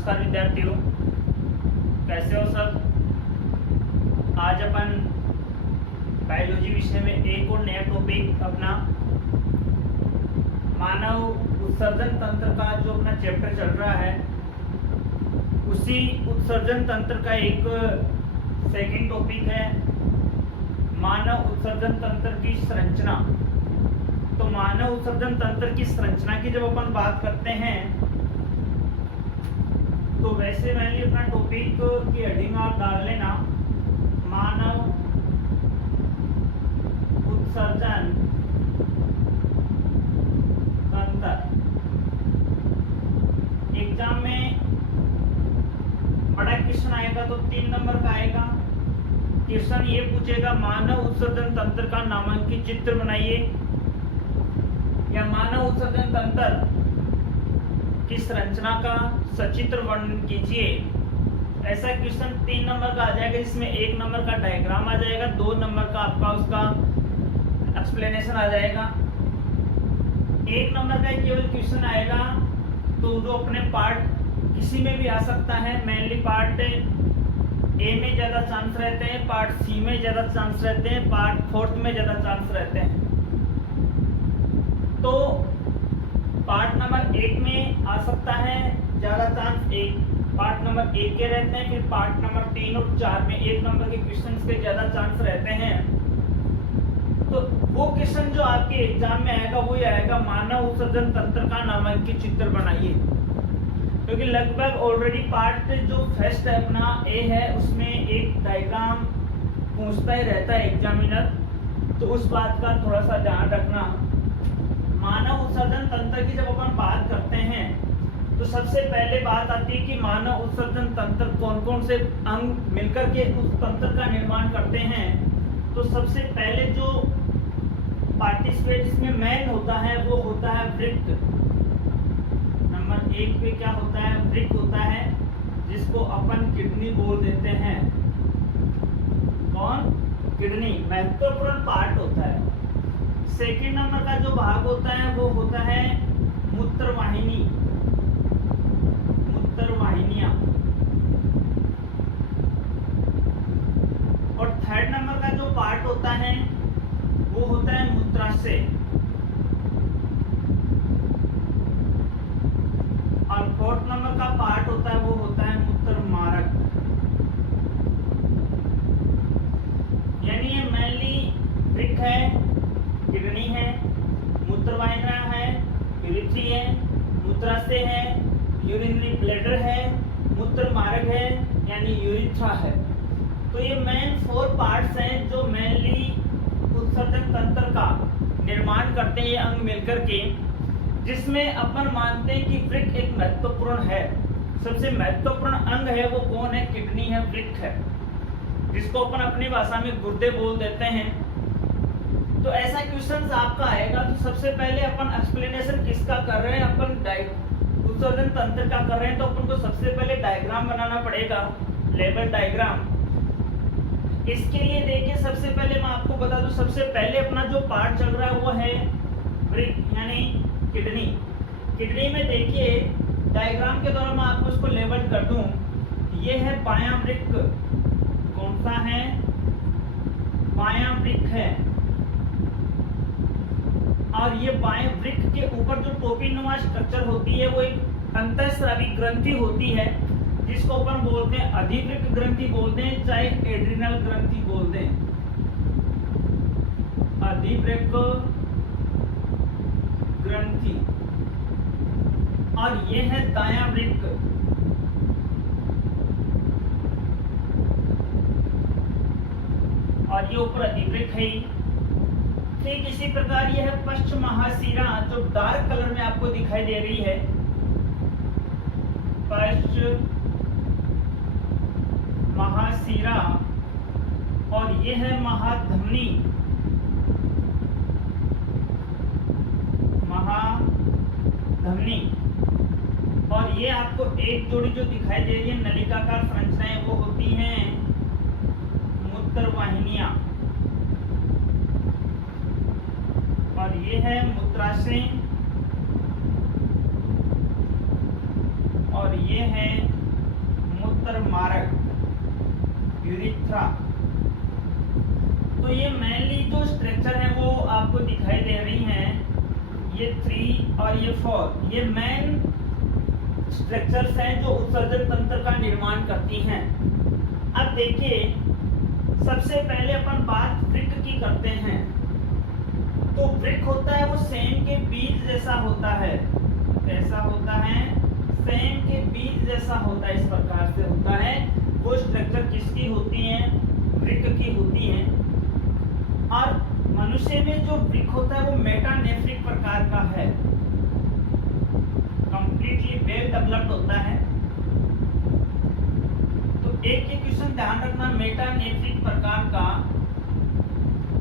नमस्कार विद्यार्थियों, कैसे हो सब। आज अपन बायोलॉजी विषय में एक और नया टॉपिक अपना मानव उत्सर्जन तंत्र का जो अपना चैप्टर चल रहा है, उसी उत्सर्जन तंत्र का एक सेकंड टॉपिक है मानव उत्सर्जन तंत्र की संरचना। तो मानव उत्सर्जन तंत्र की संरचना की जब अपन बात करते हैं तो वैसे मैंने अपना टॉपिक की हेडिंग आप डाल लेना मानव उत्सर्जन तंत्र। एग्जाम में बड़ा क्वेश्चन आएगा तो 3 नंबर का आएगा। क्वेश्चन ये पूछेगा मानव उत्सर्जन तंत्र का नामांकित चित्र बनाइए या मानव उत्सर्जन तंत्र की संरचना का सचित्र वर्णन कीजिए। ऐसा क्वेश्चन 3 नंबर का आ जाएगा, जिसमें 1 नंबर का डायग्राम आ जाएगा, 2 नंबर का आपका उसका एक्सप्लेनेशन आ जाएगा। 1 नंबर का केवल क्वेश्चन आएगा तो जो अपने पार्ट किसी में भी आ सकता है। मेनली पार्ट ए में ज्यादा चांस रहते हैं, पार्ट सी में ज्यादा चांस रहते हैं, पार्ट 4th में ज्यादा चांस रहते हैं। तो पार्ट नंबर 1 में आ सकता है ज्यादा चांस, पार्ट नंबर 1 के रहते हैं, फिर पार्ट नंबर 3 और 4 में 1 नंबर के क्वेश्चन के ज्यादा चांस रहते हैं। तो वो क्वेश्चन जो आपके एग्जाम में आएगा वो आएगा मानव उत्सर्जन तंत्र का नामांकित चित्र बनाइए। क्योंकि लगभग ऑलरेडी पार्ट जो फर्स्ट है अपना ए है, उसमें एक डायग्राम पूछता ही रहता है एग्जामिनर, तो उस बात का थोड़ा सा ध्यान रखना। मानव उत्सर्जन तंत्र की जब अपन बात करते हैं तो सबसे पहले बात आती है कि मानव उत्सर्जन तंत्र कौन कौन से अंग मिलकर के उस तंत्र का निर्माण करते हैं। तो सबसे पहले जो पार्टिसिपेट इसमें मेन होता है वो होता है वृक्क। नंबर 1 पे क्या होता है, वृक्क होता है, जिसको अपन किडनी बोल देते हैं। कौन? किडनी महत्वपूर्ण पार्ट होता है। सेकेंड नंबर का जो भाग होता है वो होता है मूत्रवाहिनी, मूत्रवाहिनियां। और थर्ड नंबर का जो पार्ट होता है वो होता है मूत्राशय। और 4th नंबर का पार्ट होता है वो होता है मूत्रमार्ग। यानी ये मेनली वृक्क है, किडनी है, मूत्रवाहिनियां है, यूरिथ्री है, मूत्राशय है, यूरिनरी ब्लैडर है, मूत्रमार्ग है यानी यूरिथ्रा है। तो ये मेन 4 पार्ट्स हैं जो मेनली उत्सर्जन तंत्र का निर्माण करते हैं ये अंग मिलकर के, जिसमें अपन मानते हैं कि वृक्क एक महत्वपूर्ण है। सबसे महत्वपूर्ण अंग है वो कौन है? किडनी है, वृक्क है, जिसको अपन अपनी भाषा में गुर्दे बोल देते हैं। तो ऐसा क्वेश्चन आपका आएगा तो सबसे पहले अपन एक्सप्लेनेशन किसका कर रहे हैं, अपन उत्सर्जन तंत्र का कर रहे हैं, तो अपन को सबसे पहले डायग्राम बनाना पड़ेगा, लेवल डायग्राम। इसके लिए देखिए सबसे पहले मैं आपको बता दूं, सबसे पहले अपना जो पार्ट चल रहा है वो है वृक्क यानी किडनी। किडनी में देखिए डायग्राम के द्वारा मैं आपको इसको लेवल कर दूं, ये है बायां वृक्क। कौन सा है? बायां वृक्क है। और ये बाएं वृक्क के ऊपर जो टोपीनुमा स्ट्रक्चर होती है वो एक अंतःस्रावी ग्रंथि होती है, जिसको अपन बोलते हैं अधिवृक्क ग्रंथि बोलते हैं, चाहे एड्रिनल ग्रंथि बोलते हैं। अधिवृक्क ग्रंथि। और ये है दायां वृक्क। और ये ऊपर अधिवृक्क है। ठीक इसी प्रकार यह है पश्च महाशिरा, जो डार्क कलर में आपको दिखाई दे रही है, पश्च महाशिरा। और यह है महाधमनी, महाधमनी। और ये आपको एक जोड़ी जो दिखाई दे रही है नलिकाकार संरचनाएं वो होती हैं मूत्रवाहिनियां। और ये है मूत्राशय और ये है एरिथ्रा। तो ये मेनली जो स्ट्रक्चर है वो आपको दिखाई दे रही हैं, ये 3 और ये 4, ये मेन स्ट्रक्चर्स हैं जो उत्सर्जन तंत्र का निर्माण करती हैं। अब देखिए, सबसे पहले अपन बात वृक्क की करते हैं। तो वृक्क होता है वो सेम के बीज जैसा होता है। कैसा होता है? सेम के बीज जैसा होता है, इस प्रकार से होता है। वो स्ट्रक्चर किसकी होती है? वृक्क की होती है। और मनुष्य में जो वृक्क होता है वो मेटानेफ्रिक प्रकार का है, कंप्लीटली वेल डेवलप्ड होता है। तो एक क्वेश्चन ध्यान रखना, मेटानेफ्रिक प्रकार का,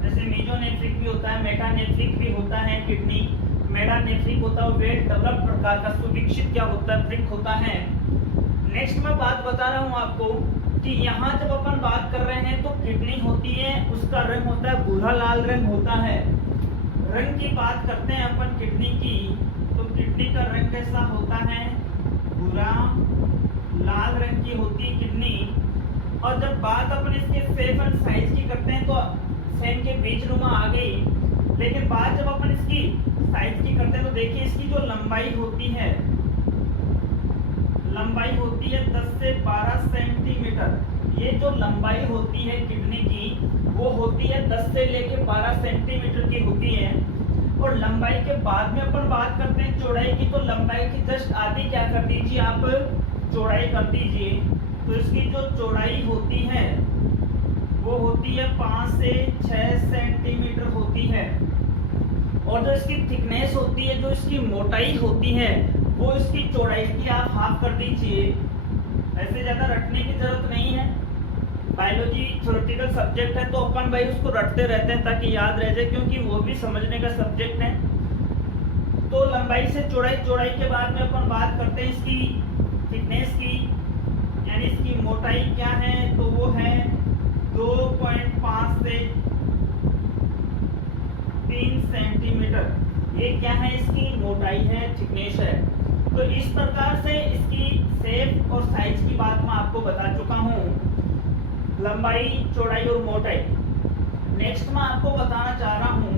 जैसे मेजोनेफ्रिक भी होता है, मेटानेफ्रिक भी होता है किडनी। मेटानेफ्रिक होता है वेल डेवलप्ड प्रकार का, सुविकसित क्या होता है? वृक्क होता है। नेक्स्ट मैं बात बता रहा हूं आपको कि यहाँ जब अपन बात कर रहे हैं तो किडनी होती है, उसका रंग होता है भूरा लाल रंग होता है। रंग की बात करते हैं अपन किडनी की, तो किडनी का रंग कैसा होता है? भूरा लाल रंग की होती है किडनी। और जब बात अपन इसके शेप एंड साइज की करते हैं तो सेम के बीच नुमा आ गई, लेकिन बात जब अपन इसकी साइज की करते हैं तो देखिए इसकी जो लंबाई होती है, लंबाई होती है 10 से 12 सेंटीमीटर। ये जो लंबाई होती है किडनी की वो होती है 10 से लेके 12 सेंटीमीटर की होती है। और लंबाई के बाद में अपन बात करते हैं चौड़ाई की, तो लंबाई की जस्ट आधी क्या कर दीजिए आप? चौड़ाई कर दीजिए। तो इसकी जो चौड़ाई होती है वो होती है 5 से 6 सेंटीमीटर होती है। और जो इसकी थिकनेस होती है, जो इसकी मोटाई होती है, वो इसकी चौड़ाई की आप हाफ कर दीजिए। ऐसे ज्यादा रटने की जरूरत नहीं है, बायोलॉजी थ्योरेटिकल सब्जेक्ट है तो अपन भाई उसको रटते रहते हैं ताकि याद रह जाए, क्योंकि वो भी समझने का सब्जेक्ट है। तो लंबाई से चौड़ाई, चौड़ाई के बाद में अपन बात करते हैं इसकी थिकनेस की, यानी इसकी मोटाई क्या है? तो वो है 2.5 से 3 सेंटीमीटर। ये क्या है? इसकी मोटाई है, थिकनेस है। तो इस प्रकार से इसकी शेप और साइज की बात मैं आपको बता चुका हूँ, लंबाई, चौड़ाई और मोटाई। नेक्स्ट मैं आपको बताना चाह रहा हूँ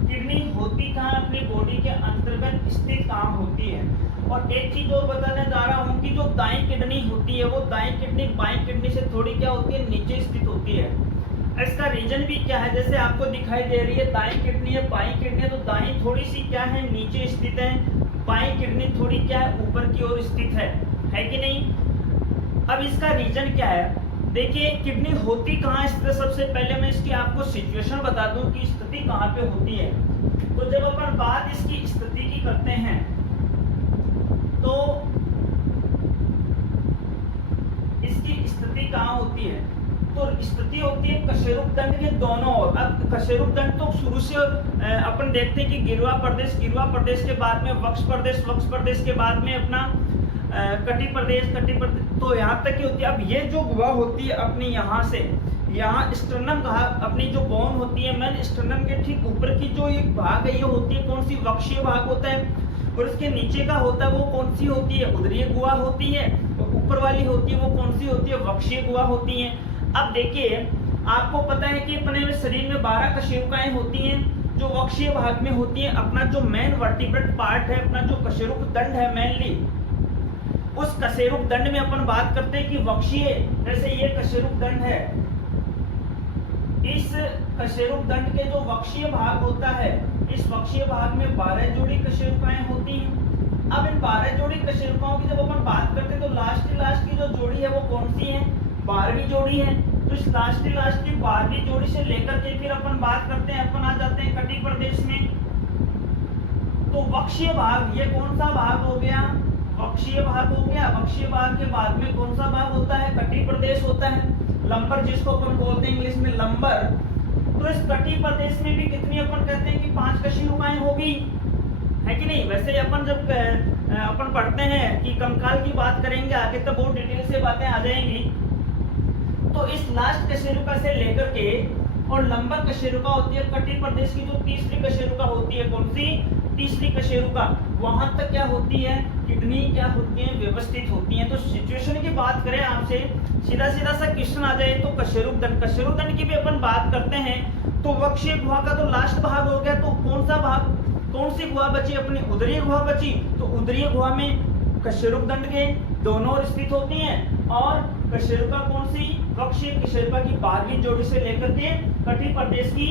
किडनी होती कहाँ, अपनी बॉडी के अंतर्गत स्थित कहाँ होती है। और एक चीज और बताने जा रहा हूँ कि जो दाईं किडनी होती है वो दाईं किडनी बाईं किडनी से थोड़ी क्या होती है? नीचे स्थित होती है। इसका रीजन भी क्या है? जैसे आपको दिखाई दे रही है दाईं किडनी है, बाईं किडनी है, तो दाईं थोड़ी सी क्या है? नीचे स्थित है, बाईं किडनी थोड़ी क्या है? ऊपर की ओर स्थित है कि नहीं? अब इसका रीजन क्या है? देखिए किडनी होती कहाँ स्थित? सबसे पहले मैं इसकी आपको सिचुएशन बता दूं कि स्थिति कहाँ पे होती है। तो जब अपन बात इसकी स्थिति की करते हैं तो इसकी स्थिति कहाँ होती है? तो स्थिति होती है कशेरुक दंड के दोनों ओर। अब कशेरुक दंड तो शुरू से अपन देखते हैं कि गिरवा प्रदेश, गिरवा प्रदेश के बाद में वक्ष प्रदेश, वक्ष प्रदेश के बाद में अपना कटी प्रदेश, कटी प्रदेश, तो यहाँ तक की होती है। अब ये जो गुहा होती है अपनी यहाँ से यहाँ स्टर्नम कहा, अपनी जो बोन होती है मैन स्टर्नम के ठीक ऊपर की जो एक भाग है ये होती है कौन सी? वक्षीय भाग होता है। और इसके नीचे का होता है वो कौन सी होती है? उदरीय गुहा होती है। और ऊपर वाली होती है वो कौन सी होती है? वक्षीय गुहा होती है। अब देखिए आपको पता है कि अपने शरीर में 12 कशेरुकाएं होती हैं जो वक्षीय भाग में होती हैं। अपना जो मेन वर्टिब्रेट पार्ट है, अपना जो कशेरुक दंड है मेनली, उस कशेरुक दंड में अपन बात करते हैं कि वक्षीय, जैसे ये कशेरुक दंड है, इस कशेरुक दंड के जो वक्षीय भाग होता है, इस वक्षीय भाग में 12 जोड़ी कशेरुकाएं होती हैं। अब इन 12 जोड़ी कशेरुकाओं की जब अपन बात करते हैं तो लास्ट की जो जोड़ी है वो कौन सी है? 12वीं जोड़ी है। तो इस लास्ट की 12वीं जोड़ी से लेकर के फिर अपन बात करते हैं, अपन आ जाते हैं कटी प्रदेश में। तो वक्षीय भाग, ये कौन सा भाग हो गया? वक्षीय भाग हो गया। वक्षीय भाग के बाद में कौन सा भाग होता है? कटी प्रदेश होता है, लंबर जिसको अपन बोलते हैं इंग्लिश में लंबर। तो इस कटी प्रदेश में भी कितनी अपन कहते हैं कि 5 कशेरुकाएं होगी, है कि नहीं? वैसे अपन जब अपन पढ़ते हैं कि कंकाल की बात करेंगे आगे तो बहुत डिटेल से बातें आ जाएंगी। तो इस लास्ट कशेरुका से लेकर के और लंबर कशेरुका होती है कटी प्रदेश की जो तीसरी कशेरुका होती है कौन सी? तीसरी कशेरुका, वहां तक क्या होती है, किडनी क्या होती है, व्यवस्थित होती है। तो सिचुएशन की बात करें आपसे, सीधा सीधा सा क्वेश्चन आ जाए तो कशेरुकदंड की भी अपन बात करते हैं। तो वक्षीय गुहा का तो लास्ट भाग हो गया, तो कौन सा भाग, कौन सी गुहा बची, अपनी उदरीय गुहा बची। तो उदरीय गुहा में कशेरुकदंड के दोनों ओर स्थित होती हैं, और कशेरुका कौन सी, वक्षीय कशेरुका की 12वीं जोड़ी से लेकर के कटी प्रदेश की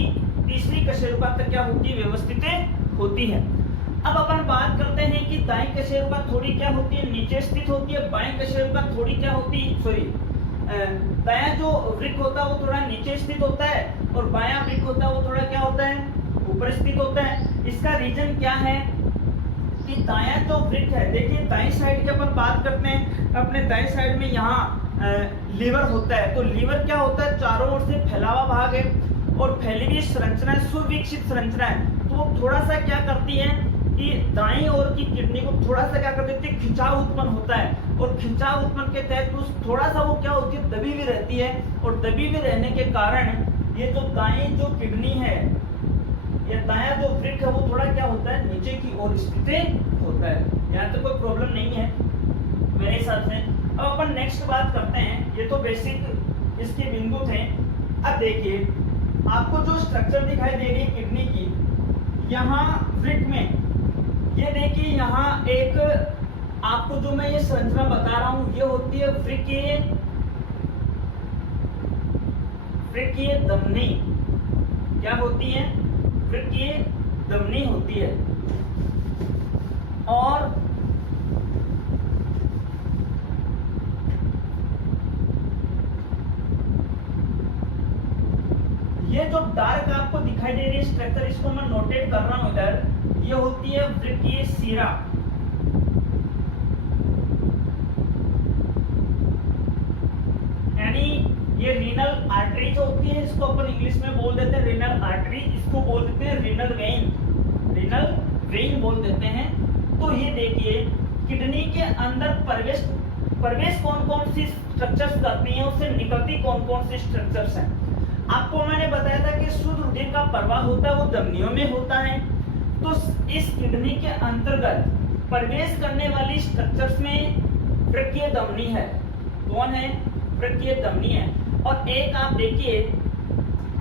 तीसरी कशेरुका तक क्या होती है, व्यवस्थित होती है। अब अपन बात करते हैं कि दाएं कशेरुका थोड़ी क्या होती है, नीचे स्थित होती है, बाएं कशेरुका थोड़ी क्या होती है, सॉरी दायां जो वृक्क होता है वो थोड़ा नीचे स्थित होता है, और बायां वृक्क होता है वो थोड़ा क्या होता है, ऊपर स्थित होता है। इसका रीजन क्या है कि दायां जो वृक्क है, देखिए दाईं साइड की अपन बात करते हैं, अपने दाईं साइड में यहाँ लीवर होता है। तो लीवर क्या होता है, चारों ओर से फैला हुआ भाग है, और फैली हुई संरचना है, सुविकसित संरचना है। तो वो थोड़ा सा क्या करती है कि दाईं ओर की किडनी को थोड़ा सा क्या कर देती है, खिंचाव उत्पन्न होता है, और खिंचाव उत्पन्न के तहत उस थोड़ा सा वो क्या होती है, दबी हुई रहती है, और दबी हुई रहने के कारण ये जो दाईं जो किडनी है या दायां जो वृक्क है वो थोड़ा क्या होता है, नीचे की ओर स्थित होता है। यहाँ तो कोई प्रॉब्लम नहीं है मेरे हिसाब से। अब अपन नेक्स्ट बात करते हैं, ये तो बेसिक इसके बिंदु थे। अब देखिए आपको जो स्ट्रक्चर दिखाई दे रही है किडनी की, यहाँ वृक्क में ये देखिए यहाँ एक आपको जो मैं ये संरचना बता रहा हूं, ये होती है वृक्कीय धमनी। क्या होती है, वृक्कीय धमनी होती है। और ये जो डार्क आपको दिखाई दे रही है स्ट्रक्चर, इसको मैं नोटेट कर रहा हूं इधर, ये होती है वृक्कीय शिरा। यानी ये रीनल आर्टरी जो होती है, इसको अपन इंग्लिश में बोल देते हैं रीनल आर्टरी, इसको बोल देते हैं रीनल वेन, रीनल वेन बोल देते हैं। तो ये देखिए किडनी के अंदर प्रवेश कौन कौन सी स्ट्रक्चर्स करती हैं, उससे निकलती कौन कौन सी स्ट्रक्चर्स हैं। आपको मैंने बताया था कि शुद्ध रुधिर का प्रवाह होता है वो धमनियों में होता है। तो इस किडनी के अंतर्गत प्रवेश करने वाली स्ट्रक्चर्स में वृक्कीय धमनी है। कौन है, वृक्कीय धमनी है। और एक आप देखिए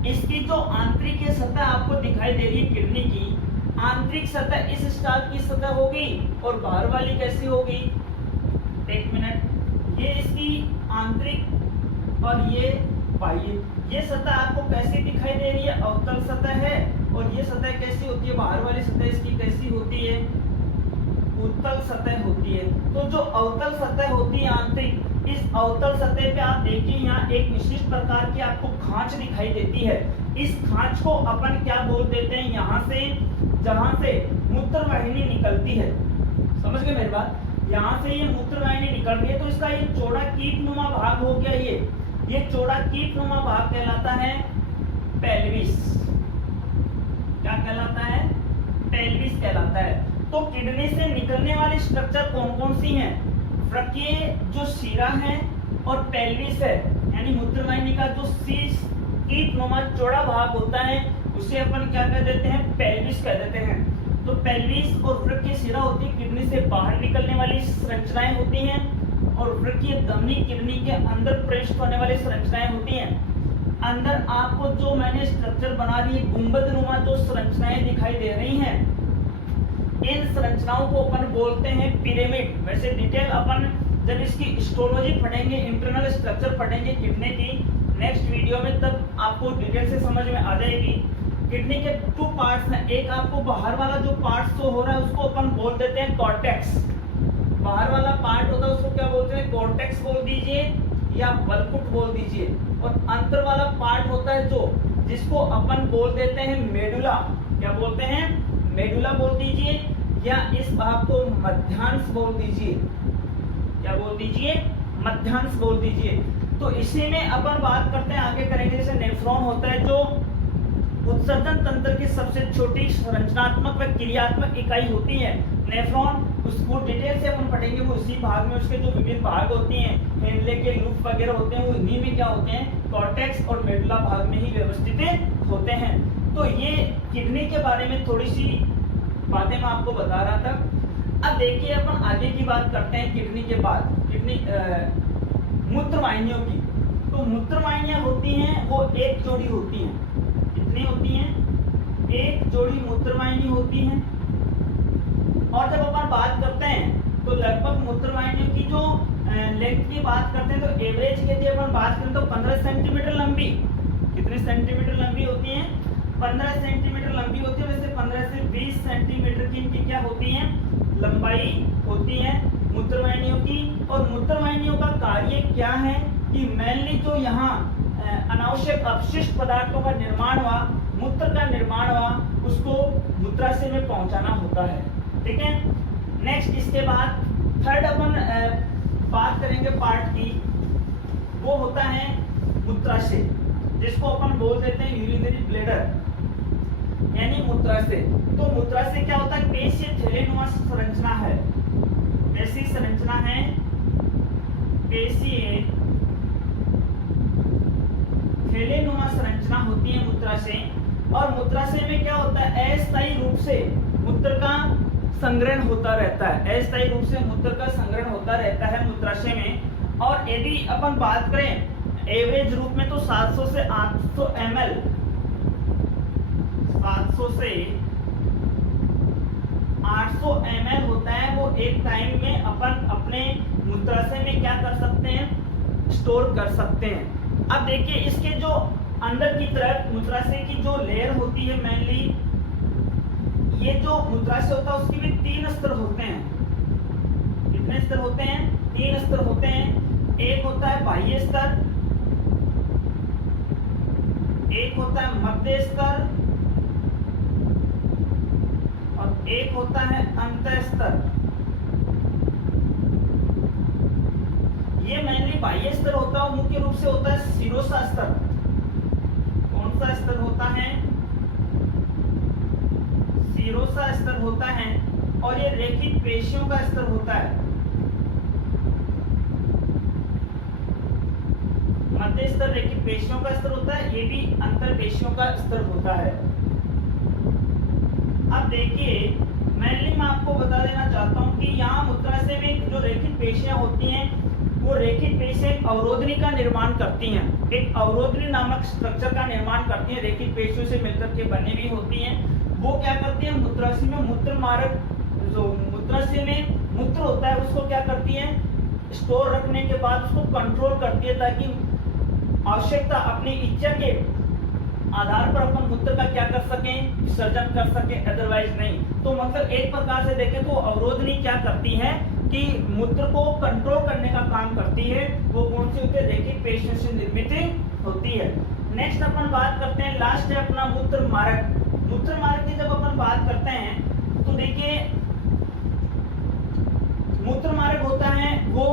इसकी जो आंतरिक सतह आपको दिखाई दे रही है किडनी की, आंतरिक सतह इस स्टार की सतह होगी, और बाहर वाली कैसी होगी, एक मिनट, ये इसकी आंतरिक और ये बाह्य, ये सतह आपको कैसी दिखाई दे रही है, अवतल सतह है। और ये सतह कैसी होती है, बाहर वाली सतह इसकी कैसी होती है, उत्तल सतह होती है। तो जो अवतल सतह होती है आंतरिक, इस अवतल सतह पे आप देखिए यहाँ एक विशिष्ट प्रकार की आपको खांच दिखाई देती है। इस खांच को अपन क्या बोल देते हैं, यहाँ से जहां से मूत्र वाहिनी निकलती है, समझ गए मेरी बात, यहाँ से ये मूत्र वाहिनी निकल रही है, तो इसका ये चौड़ा कीटनुमा भाग हो गया। ये चौड़ा कीटनुमा भाग कहलाता है पेल्विस। क्या कहलाता है, पेल्विस कहलाता है। तो किडनी से निकलने वाली स्ट्रक्चर कौन कौन सी हैं, वृक्कीय जो शिरा है और पेल्विस है, यानी मूत्रवाहिनी का जो शीर्ष कीटनुमा चौड़ा भाग होता है उसे अपन क्या कह देते हैं, पेल्विस कह देते हैं। तो पेल्विस और वृक्कीय शिरा होती है किडनी से बाहर निकलने वाली संरचनाएं होती हैं, और वृक्कीय धमनी किडनी के अंदर प्रवेश होने वाली संरचनाएं होती हैं। अंदर आपको जो मैंने स्ट्रक्चर बना दी, गुंबद नुमा जो संरचनाएं दिखाई दे रही हैं, इन संरचनाओं को अपन बोलते हैं पिरामिड। वैसे डिटेल अपन जब इसकी हिस्टोलॉजी पढ़ेंगे, इंटरनल स्ट्रक्चर पढ़ेंगे किडनी की नेक्स्ट वीडियो में, तब आपको डिटेल से समझ में आ जाएगी। किडनी के 2 पार्ट्स हैं, एक आपको बाहर वाला जो पार्ट शो हो रहा है उसको अपन बोल देते हैं कॉर्टेक्स। बाहर वाला पार्ट होता है उसको क्या बोलते हैं, कॉर्टेक्स बोल दीजिए या बलकुट बोल दीजिए। और अंतर वाला पार्ट होता है जो, जिसको अपन बोल देते हैं मेडुला। क्या बोलते हैं, मेडुला बोल दीजिए, या इस भाग को मध्यांश बोल दीजिए। क्या बोल दीजिए, मध्यांश बोल दीजिए। तो इसी में अपन बात करते हैं, आगे करेंगे। जैसे नेफ्रॉन होता है जो उत्सर्जन तंत्र की सबसे छोटी संरचनात्मक व क्रियात्मक इकाई होती है नेफ्रॉन, उसको डिटेल से अपन पढ़ेंगे। वो इसी भाग में उसके जो विभिन्न भाग होती हैं, हेनले के लूप वगैरह होते हैं, वो इन्हीं में क्या होते हैं, कॉर्टेक्स और मेडुला भाग में ही व्यवस्थित होते हैं। तो ये किडनी के बारे में थोड़ी सी बातें मैं आपको बता रहा था। अब देखिए अपन आगे की बात करते हैं किडनी के बाद, किडनी मूत्र वाहिनियों की। तो मूत्र वाहिनियां होती हैं वो एक जोड़ी होती हैं। कितनी होती हैं? एक जोड़ी मूत्र वाहिनी होती हैं। और जब अपन बात करते हैं तो लगभग मूत्र वाहिनियों की जो लेंथ की बात करते हैं तो एवरेज के लिए अपन बात करें तो 15 सेंटीमीटर लंबी। कितने सेंटीमीटर लंबी होती हैं? 15 सेंटीमीटर लंबी होती है। वैसे 15 से 20 सेंटीमीटर की इनकी क्या होती है? लंबाई होती है मूत्र वाहिनियों की। और मूत्र वाहिनियों का कार्य क्या है कि मेनली जो यहाँ अनावश्यक अपशिष्ट पदार्थों का निर्माण हुआ, मूत्र का निर्माण हुआ, उसको मूत्राशय में पहुंचाना होता है। ठीक है। नेक्स्ट इसके बाद थर्ड अपन बात करेंगे पार्ट की, वो होता है मूत्राशय, जिसको अपन बोल देते हैं यूरिनरी ब्लैडर यानी मूत्राशय। तो मूत्राशय क्या होता है? पेशीय थैलेनुमा संरचना है। कैसी संरचना है? पेशीय थैलेनुमा संरचना होती है मूत्राशय। और मूत्राशय में क्या होता है? अस्थायी रूप से मूत्र का संग्रहण होता रहता है। अस्थायी रूप से मूत्र का संग्रहण होता रहता है मूत्राशय में। और यदि अपन बात करें एवरेज रूप में तो 700 से 800 ml, 700 से 800 ml होता है वो एक टाइम में अपन अपने मूत्राशय में क्या कर सकते हैं? स्टोर कर सकते हैं। अब देखिए इसके जो अंदर की तरफ मूत्राशय की जो लेयर होती है, मेनली ये जो मूत्राशय होता है उसके भी 3 स्तर होते हैं। कितने स्तर होते हैं? 3 स्तर होते हैं। एक होता है बाह्य स्तर, एक होता है मध्य स्तर और एक होता है अंत स्तर। ये मेनली बाह्य स्तर होता है, मुख्य रूप से होता है शिरोसा स्तर। कौन सा स्तर होता है? शिरोसा स्तर होता है। और ये रेखित पेशियों का स्तर होता है। मध्य स्तर रेखित पेशियों का स्तर होता है, ये भी अंतर पेशियों का स्तर होता है। अब देखिए मेनली मैं आपको बता देना चाहता हूं कि यहाँ मूत्राशय में जो रेखित पेशियां होती हैं वो रेखित पेशियां एक अवरोधनी का निर्माण करती हैं। एक अवरोधनी नामक स्ट्रक्चर का निर्माण करती हैं, रेखित पेशियों से मिलकर के बनी हुई होती हैं। वो क्या करती है? मूत्राशय में मूत्र मार्ग, जो मूत्राशय में मूत्र होता है उसको क्या करती है? स्टोर रखने के बाद उसको कंट्रोल करती है ताकि आवश्यकता अपनी इच्छा के आधार पर अपन मूत्र का क्या कर सकें? विसर्जन कर सकें, अदरवाइज नहीं। तो मतलब एक प्रकार से देखें तो अवरोधनी क्या करती है कि मूत्र को कंट्रोल करने का काम करती है। वो कौन सी होती है? रेखित पेशियों से निर्मित होती है। नेक्स्ट अपन बात करते हैं, लास्ट है अपना मूत्र मार्ग। मूत्र मार्ग की जब अपन बात करते हैं तो देखिए मूत्र मार्ग होता है वो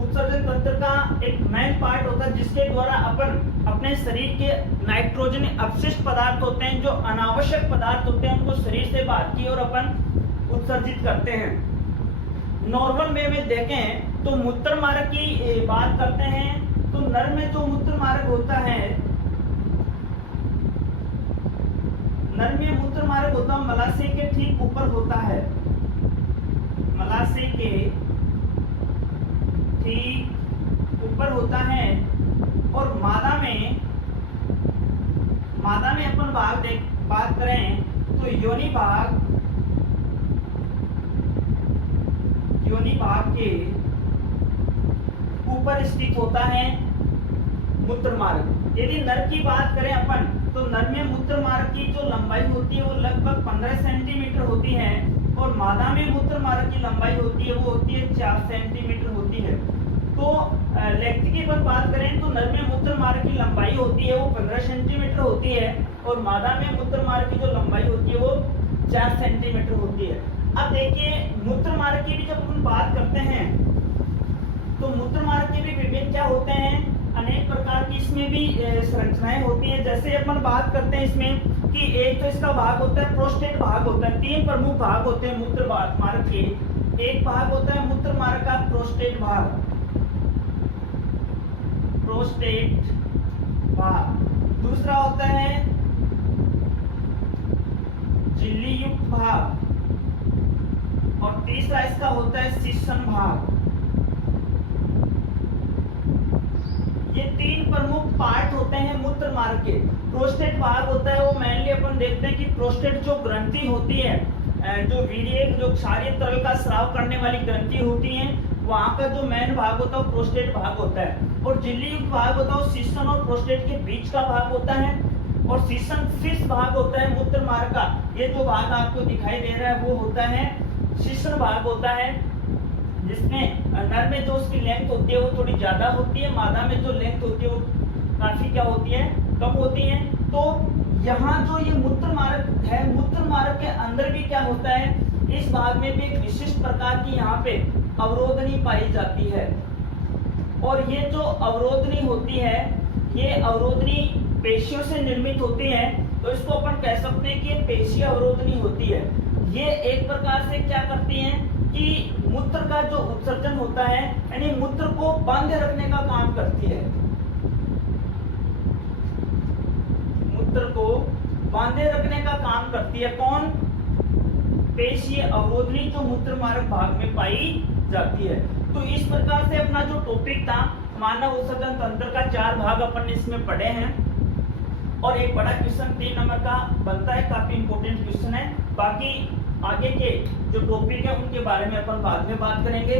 उत्सर्जन तंत्र का एक मेन पार्ट होता है जिसके द्वारा अपन अपने शरीर के नाइट्रोजन अपशिष्ट पदार्थ होते हैं, जो अनावश्यक पदार्थ होते हैं, उनको शरीर से बाहर की ओर अपन उत्सर्जित करते हैं। नॉर्मल वे में देखें तो मूत्र मार्ग की बात करते हैं तो नर में जो मूत्र मार्ग होता है, नर में मूत्र मार्ग होता है मलाशय के ठीक ऊपर होता है। मलाशय के ठीक ऊपर होता है। और मादा में अपन बात करें तो योनि भाग के ऊपर स्थित होता है मूत्र मार्ग। यदि नर की बात करें अपन तो नर में मूत्र मार्ग की जो लंबाई होती है वो लगभग 15 सेंटीमीटर होती है। और मादा में मूत्र मार्ग की लंबाई होती है वो होती है 4 सेंटीमीटर होती है। तो लेंथ की बात करें तो नर में मूत्र मार्ग की लंबाई होती है वो 15 सेंटीमीटर होती है। और मादा में मूत्र मार्ग की जो लंबाई होती है वो 4 सेंटीमीटर होती है। अब देखिए मूत्र मार्ग की भी जब हम बात करते हैं तो मूत्र मार्ग के भी विभिन्न क्या होते हैं? अनेक प्रकार की इसमें भी संरचनाएं होती हैं। जैसे अपन बात करते हैं इसमें कि एक तो इसका भाग होता है प्रोस्टेट भाग होता है। 3 प्रमुख भाग होते हैं मूत्र मार्ग के। एक भाग होता है मूत्र मार्ग का प्रोस्टेट भाग, प्रोस्टेट भाग। दूसरा होता है झिल्ली युक्त भाग, और तीसरा इसका होता है शिशन भाग। ये तीन प्रमुख पार्ट होते हैं मूत्र मार्ग के। प्रोस्टेट भाग होता है, वो मेनली अपन देखते हैं कि प्रोस्टेट जो ग्रंथि होती है, जो वीर्य जो क्षारीय तरल का स्राव करने वाली ग्रंथि होती है, वहां का जो मेन भाग होता है वो प्रोस्टेट भाग होता है। और झिल्ली युक्त भाग होता है वो शिशन और प्रोस्टेट के बीच का भाग होता है। और शिशन शीर्ष भाग होता है मूत्र मार्ग का। ये जो भाग आपको दिखाई दे रहा है वो होता है शिशन भाग होता है, जिसमें नर में जो उसकी लेंथ होती है वो थोड़ी ज्यादा होती है, मादा में जो लेंथ होती है वो काफी क्या होती है, कम होती है। तो यहाँ जो ये मूत्र मार्ग है, मूत्र मार्ग के अंदर भी क्या होता है, इस भाग में भी एक विशिष्ट प्रकार की यहाँ पे अवरोधनी पाई जाती है। और ये जो अवरोधनी होती है, ये अवरोधनी पेशियों से निर्मित होती है। तो इसको अपन कह सकते हैं कि ये पेशीय अवरोधनी होती है। ये एक प्रकार से क्या करती है कि मूत्र का जो उत्सर्जन होता है, यानी मूत्र को बांधे रखने का काम करती है। मूत्र को बांधे रखने का काम करती है कौन? पेशीय अवरोधनी जो मूत्र मार्ग भाग में पाई जाती है। तो इस प्रकार से अपना जो टॉपिक था मानव उत्सर्जन तंत्र का 4 भाग अपन इसमें पढ़े हैं। और एक बड़ा क्वेश्चन 3 नंबर का बनता है, काफी इंपॉर्टेंट क्वेश्चन है। बाकी आगे के जो टॉपिक है उनके बारे में अपन बाद में बात करेंगे।